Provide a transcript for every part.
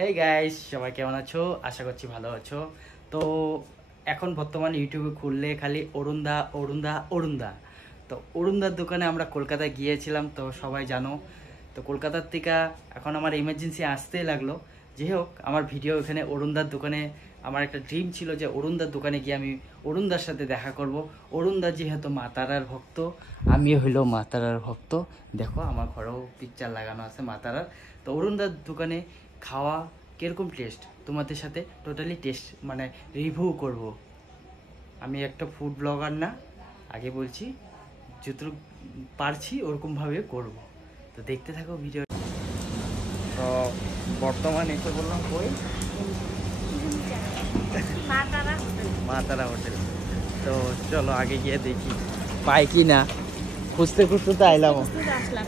Hey guys, সবাই কেমন আছো? আশা করছি ভালো আছো। তো এখন বর্তমানে ইউটিউবে খুললে খালি অরুণদা অরুণদা অরুণদা। তো অরুণদার দোকানে আমরা কলকাতায় গিয়েছিলাম, তো সবাই জানো। তো কলকাতার থেকে এখন আমার ইমার্জেন্সি আসতেই লাগলো। যাই হোক, আমার ভিডিও এখানে অরুণদার দোকানে, আমার একটা ড্রিম ছিল যে অরুণদার দোকানে গিয়ে আমি অরুণদার সাথে দেখা করব। অরুণদা যেহেতু মা তারার ভক্ত, আমিও হইল মা তারার ভক্ত। দেখো আমার ঘরেও পিকচার লাগানো আছে মা তারার। তো অরুণদার দোকানে খাওয়া কিরকম টেস্ট তোমাদের সাথে টোটালি টেস্ট মানে রিভিউ করব। আমি একটা ফুড ব্লগার না, আগে বলছি, যতটুকু পারছি ওরকমভাবে করব। তো দেখতে থাকো ভিডিও। তো বর্তমানে এসে বললাম কই মা তারা হোটেল। তো চলো আগে গিয়ে দেখি পাই কি না। খুঁজতে খুঁজতে তো আইলাম।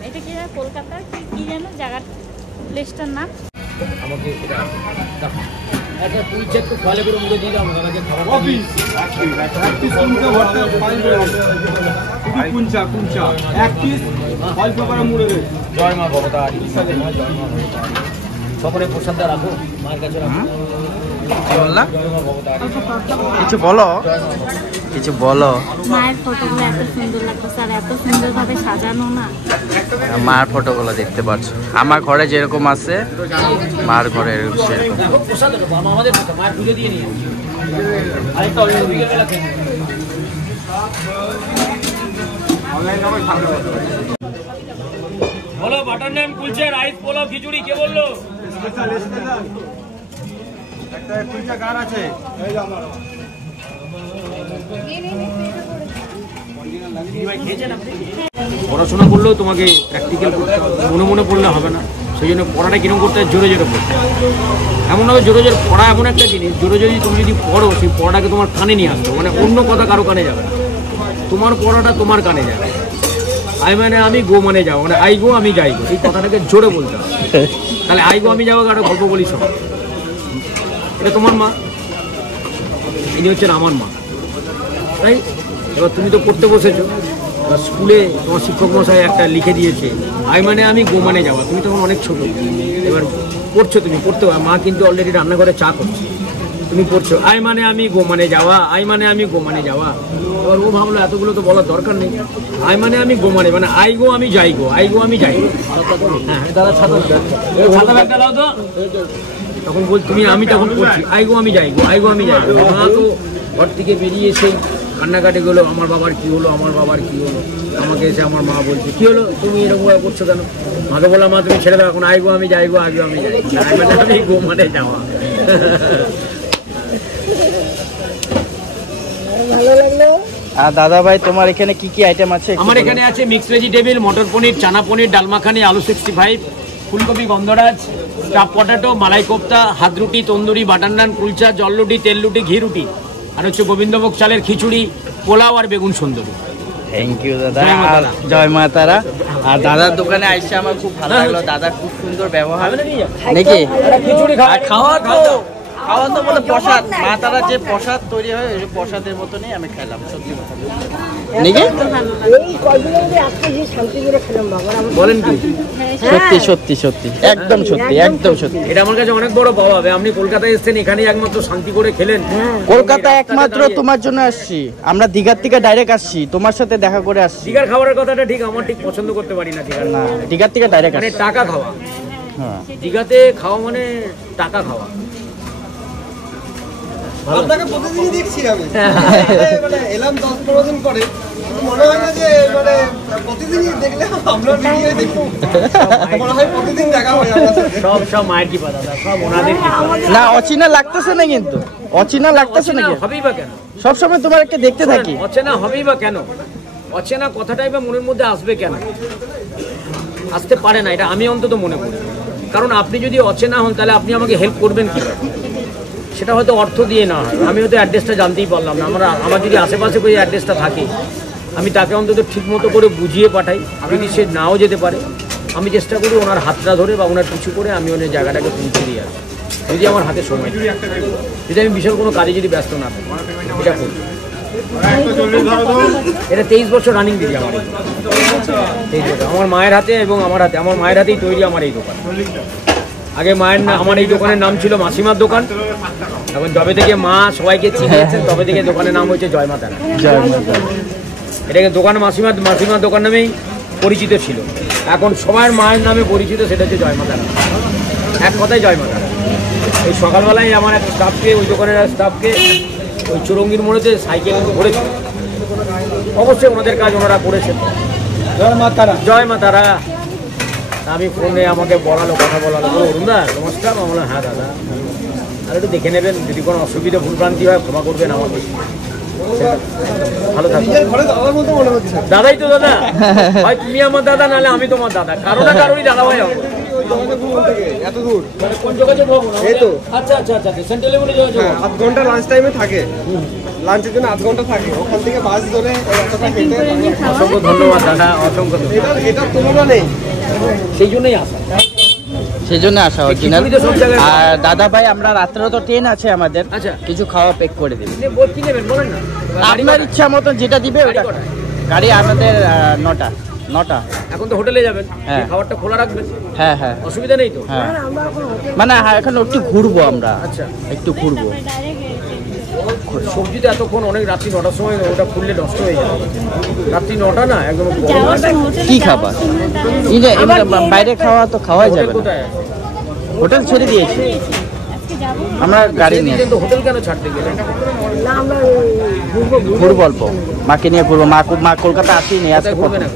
এটা কি কলকাতার কি যেন জায়গার প্লেসটার নাম? আমাকে একটা কুইচেক তো ফলে করে মুখে দিয়ে দাও আমাকে খাবার অফিস এক পিস কুঞ্চা ভর্তা পাইবে কুঞ্চা কুঞ্চা এক পিস অল্প করে মুড়ে দে। জয় মা ভগবতারি জয় মা ভগবতারি সকলে প্রসাদ রাখো মায়ের কাছে রাখো। কি বললা? কিছু বলো, কিছু বলো। মায়ের ফটোগুলো এত সুন্দর লাগছে আর এত সুন্দরভাবে সাজানো না। মার ফটোগুলো দেখতে পাচ্ছ, আমার ঘরে যেরকম আছে মার ঘরে সেরকম। প্রসাদ রাখো আমাদের মায়ের পুজো দিয়ে নিয়ে আরেকটা বিকেল বেলা খেয়ে অনলাইন নামে সামনে বলো। বাটার নান, কুলচা, রাইস, পোলাও, খিচুড়ি। কে বললো? একটা কুলচা কার আছে? এই যে আমার। পড়াশোনা করলেও তোমাকে প্র্যাকটিক্যাল করতে হবে, মনে মনে পড়লে হবে না। সেই জন্য পড়াটা কিরকম করতে হয়, জোরে জোরে পড়তে হয়। এমনভাবে জোরে জোরে পড়া এমন একটা জিনিস, জোরে জোরে তুমি যদি পড়ো সেই পড়াটাকে তোমার কানে নিয়ে আসতো, মানে অন্য কথা কারো কানে যাবে না, তোমার পড়াটা তোমার কানে যাবে। আই মানে আমি, গো মানে যাও, মানে আই গো আমি যাই গো, এই কথাটাকে জোরে বলতে হবে। তাহলে আই গো আমি যাবো, একটা গল্প বলি সব। এটা তোমার মা, ইনি হচ্ছেন আমার মা, তাই। এবার তুমি তো পড়তে বসেছো, স্কুলে তোমার শিক্ষক মশাই একটা লিখে দিয়েছে আই মানে আমি, গো মানে যাওয়া। তুমি তখন অনেক ছোট, এবার পড়ছো, তুমি পড়তে হবে। মা কিন্তু অলরেডি রান্নাঘরে চা করছে, তুমি পড়ছো আই মানে আমি, গো মানে যাওয়া, আই মানে আমি, গো মানে যাওয়া। এবার ও ভাবলো এতগুলো তো বলার দরকার নেই, আই মানে আমি, গো মানে মানে আই গো আমি যাই গো, আই গো আমি যাই গো। হ্যাঁ দাদা ছাতা ব্যাগটা দাও তো। তখন বল তুমি, আমি তখন পড়ছি আই গো আমি যাই গো, আই গো আমি যাই গো। মা তো ঘর থেকে বেরিয়ে এসে কান্নাকাটি গেলো, আমার বাবার কি হলো, আমার বাবার কি হলো। আমাকে এসে আমার মা বলছে কি হলো, তুমি এরকম করছো কেন? মাকে বললাম মা তুমি ছেড়ে দাও, এখন আই গো আমি যাই গো, আই গো আমি যাই, আই মানে আমি, গো মানে যাওয়া। আর দাদা ভাই তোমার এখানে কি কি আইটেম আছে? আমার এখানে আছে মিক্সড ভেজিটেবল, মটর পনির, চানা পনির, ডাল মাখানি, আলু 65, ফুলকপি গন্ধরাজ, স্টাফ পটেটো, মালাই কোপ্তা, হাত রুটি, তন্দুরি, বাটার নান, কুলচা, জল রুটি, তেল রুটি, ঘি রুটি, আর হচ্ছে গোবিন্দভোগ চালের খিচুড়ি, পোলাও আর বেগুন সুন্দরী। থ্যাংক ইউ দাদা, জয় মা তারা। আর দাদার দোকানে আইসে আমার খুব ভালো লাগলো, দাদা খুব সুন্দর ব্যবহার নাকি। খাওয়া তো বলে প্রসাদ, মা তারা যে প্রসাদ তৈরি হয় ওই প্রসাদের মতনই আমি খেলাম, সত্যি কথা নাকি। বলেন কি? সত্যি সত্যি সত্যি, একদম সত্যি, একদম সত্যি। এটা আমার কাছে অনেক বড় পাওয়া। আপনি কলকাতায় এসেছেন, এখানে একমাত্র শান্তি করে খেলেন। কলকাতা একমাত্র তোমার জন্য আসছি, আমরা দীঘার থেকে ডাইরেক্ট আসছি, তোমার সাথে দেখা করে আসছি। দীঘার খাবারের কথাটা ঠিক আমার ঠিক পছন্দ করতে পারি না। দীঘার থেকে ডাইরেক্ট মানে টাকা খাওয়া। হ্যাঁ, দীঘাতে খাওয়া মানে টাকা খাওয়া। আপনাকে প্রতিদিনই দেখছি আমি, মানে এলাম 10-15 দিন পরে, মনে হয় না যে মানে প্রতিদিনই দেখলে আমরা ভিডিও দেখি, মনে হয় প্রতিদিন দেখা হয় আমার সাথে। সব মায়ের কি পাতা, সব ওনাদের কি না, অচেনা লাগতেছে না, কিন্তু অচেনা লাগতেছে না, হবেই বা কেন? সবসময় তোমার একটা দেখতে থাকি। অচেনা হবেই বা কেন? অচেনা কথাটাই বা মনের মধ্যে আসবে কেন? আসতে পারে না, এটা আমি অন্তত মনে করি। কারণ আপনি যদি অচেনা হন তাহলে আপনি আমাকে হেল্প করবেন কি? সেটা হয়তো অর্থ দিয়ে না হয়, আমি হয়তো অ্যাড্রেসটা জানতেই পারলাম না। আমার যদি আশেপাশে কোনো অ্যাড্রেসটা থাকে, আমি তাকে অন্তত ঠিক মতো করে বুঝিয়ে পাঠাই। যদি সে নাও যেতে পারে, আমি চেষ্টা করি ওনার হাতটা ধরে বা ওনার কিছু করে আমি ওনার জায়গাটাকে পৌঁছে দিয়ে আসি, যদি আমার হাতে সময় থাকে। যদি আমি বিশাল কোনো কাজে যদি ব্যস্ত না থাকি, এটা করি। এটা 23 বছর রানিং দিদি আমার। 23 বছর আমার মায়ের হাতে এবং আমার হাতে, আমার মায়ের হাতেই তৈরি আমার এই দোকান। আগে মায়ের আমার এই দোকানের নাম ছিল মাসিমার দোকান। এখন যবে থেকে মা সবাইকে চিনিয়েছেন তবে থেকে দোকানের নাম হচ্ছে জয় মা তারা। জয় মাতা। এটাকে দোকান মাসিমার দোকান নামেই পরিচিত ছিল। এখন সবার মায়ের নামে পরিচিত, সেটা হচ্ছে জয় মা তারা। এক কথায় জয় মা তারা। এই সকালবেলায় আমার এক স্টাফকে, ওই দোকানের স্টাফকে ওই চৌরঙ্গির মোড়েতে সাইকেল ধরেছে। অবশ্যই ওনাদের কাজ ওনারা করেছেন। জয় মা তারা। জয় মা তারা। আমি ফোনে আমাকে বলালো, কথা বলালো, অরুণদা নমস্কার। আমি বললাম হ্যাঁ দাদা, আর একটু দেখে নেবেন, যদি কোনো অসুবিধা ভুলভ্রান্তি হয় ক্ষমা করবেন আমাকে। ভালো থাকবেন। দাদাই তো দাদা, ভাই তুমি আমার দাদা, নাহলে আমি তোমার দাদা, কারো না কারোরই দাদা ভাই হবে। এত দূর কোন যোগাযোগ হবো? এই তো। আচ্ছা আচ্ছা আচ্ছা, সেন্ট্রালে বলে যোগাযোগ। আধ ঘন্টা লাঞ্চ টাইমে থাকে, লাঞ্চের জন্য আধ ঘন্টা থাকে, ওখান থেকে বাস ধরে এতটা হেঁটে। অসংখ্য ধন্যবাদ দাদা, অসংখ্য ধন্যবাদ। এটা তুলনা নেই, সেই জন্যই আসা। সেই জন্য আসা অরিজিনাল। আর দাদা ভাই আমরা রাত্রেও তো ট্রেন আছে আমাদের, আচ্ছা কিছু খাওয়া পেক করে দিবেন। কি নেবেন বলেন না, আপনার ইচ্ছা মতন যেটা দিবে ওটা। গাড়ি আমাদের 9টা। এখন তো হোটেলে যাবেন, হ্যাঁ। খাবারটা খোলা রাখবেন। হ্যাঁ হ্যাঁ অসুবিধা নেই তো? হ্যাঁ, মানে এখন একটু ঘুরবো আমরা। আচ্ছা, একটু ঘুরবো। সবজিতে এতক্ষণ অনেক রাত্রি 9টার সময় ওটা খুললে নষ্ট হয়ে যাবে। রাত্রি 9টা না, একদম কি খাবার? এই যে বাইরে খাওয়া তো খাওয়াই যাবে না। কোথায়? হোটেল ছেড়ে দিয়েছি আমরা, গাড়ি নিয়ে। কিন্তু হোটেল কেন ছাড়তে গেলেন? ঘুরবো অল্প, মাকে নিয়ে ঘুরবো। মা কলকাতা আসেনি, আজকে ঘুরবে না।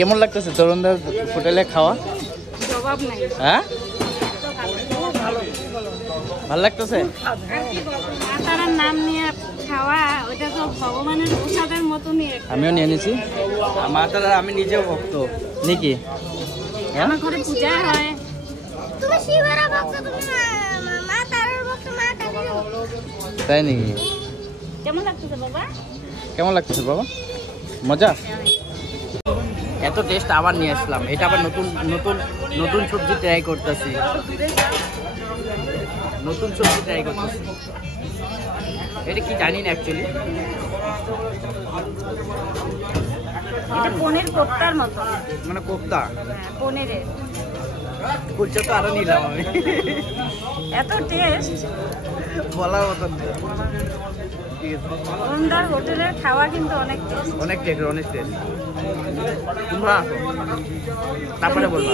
কেমন লাগতেছে তরুণদার হোটেলে খাওয়া? জবাব নাই। হ্যাঁ, ভালো লাগতেছে। মা তারার নাম নিয়ে খাওয়া, ওটা তো ভগবানের প্রসাদের মতনই একটা। আমিও নিয়ে নিয়েছি। মা তারা, আমি নিজেও ভক্ত নাকি। আমার ঘরে পূজা হয়। তুমি শিবের ভক্ত, তুমি মা তারার ভক্ত, মা কালীর ভক্ত। তাই নাকি? কেমন লাগতেছে বাবা? কেমন লাগতেছে বাবা? মজা। এত টেস্ট আবার নিয়ে আসলাম। এটা আবার নতুন নতুন নতুন সবজি ট্রাই করতেছি। এটা কি জানি না অ্যাকচুয়ালি। এটা পনির কোপ্তার মতো, মানে কোপ্তা। পনিরের কুলচা তো আরো নিলাম আমি। এত টেস্ট। বলার মতন। অরুণদার হোটেলের খাওয়া কিন্তু অনেক টেস্ট। অনেক টেস্ট। তোমরা আসো, তারপরে বলবো।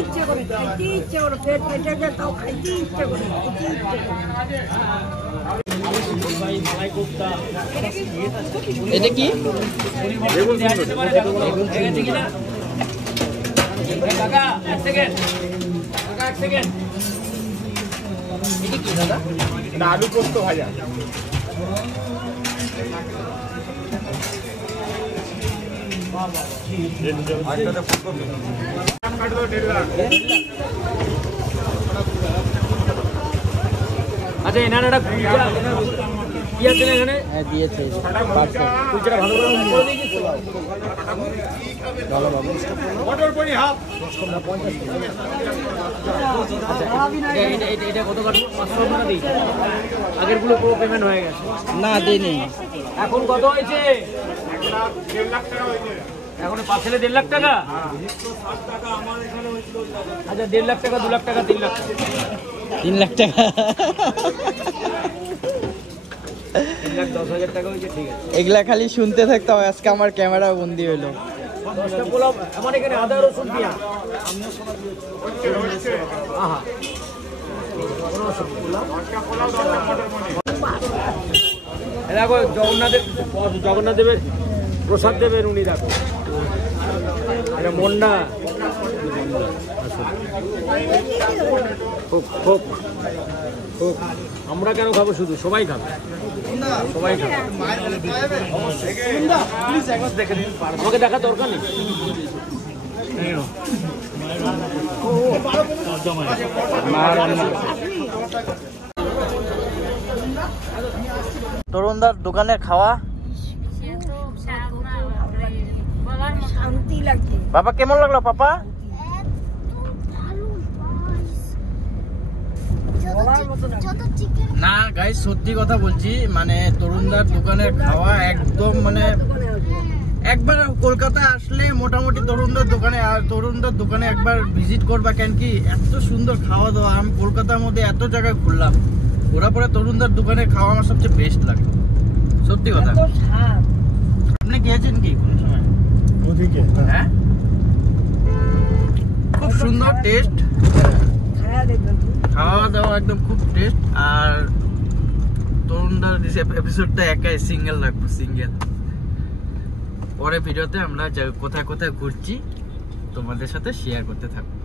এটা কি? আলু পোস্ত ভাজা। আচ্ছা, এনার একটা কি আছে এখানে? হ্যাঁ দিয়েছে। কুলচাটা ভালো করে করে দিয়েছিস তো? এটা কত কাটবো? 500 টাকা দিই। আগের গুলো পুরো পেমেন্ট হয়ে গেছে। না দিইনি। এখন কত হয়েছে? 1,00,000 টাকা হয়েছে। এখন পার্সেলে 1.5 লাখ টাকা। আচ্ছা, 1.5 লাখ টাকা, 2 লাখ টাকা, 3 লাখ টাকা। 3 লাখ টাকা। 3,10,000 টাকা হয়েছে, ঠিক আছে। এগুলা খালি শুনতে থাকতাম, আজকে আমার ক্যামেরা বন্দি হইলো। 10টা পোলাও, আমার এখানে আদা রসুন পেঁয়াজ। আহা, দেখো জগন্নাথ দেবের প্রসাদ দেবেন উনি। দেখো এটা মন্ডা। আমরা কেন খাবো, শুধু সবাই খাবে, সবাই খাবে। আমাকে দেখা দরকার নেই। তরুণদার দোকানের খাওয়া। শান্তি লাগছে। বাবা কেমন লাগলো পাপা? না গাইস, সত্যি কথা বলছি, মানে তরুণদার দোকানের খাওয়া একদম মানে একবার কলকাতা আসলে মোটামুটি তরুণদার দোকানে, আর তরুণদার দোকানে একবার ভিজিট করবা, কেন কি এত সুন্দর খাওয়া দাওয়া। আমি কলকাতার মধ্যে এত জায়গায় ঘুরলাম, ঘোরার পরে তরুণদার দোকানে খাওয়া আমার সবচেয়ে বেস্ট লাগলো, সত্যি কথা। আপনি গিয়েছেন কি কোন সময় ওদিকে? হ্যাঁ, খুব সুন্দর টেস্ট, খাওয়া দাওয়া একদম খুব টেস্ট। আর তরুণদার এপিসোডটা একাই সিঙ্গেল রাখবো, সিঙ্গেল। পরে ভিডিওতে আমরা কোথায় কোথায় ঘুরছি তোমাদের সাথে শেয়ার করতে থাকবো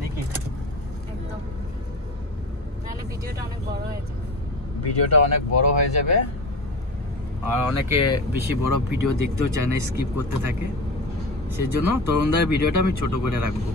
নাকি? একদম, নাহলে ভিডিওটা অনেক বড় হয়ে যাবে। ভিডিওটা অনেক বড় হয়ে যাবে, আর অনেকে বেশি বড় ভিডিও দেখতেও চায় না, স্কিপ করতে থাকে। সেই জন্য তরুণদার ভিডিওটা আমি ছোট করে রাখবো।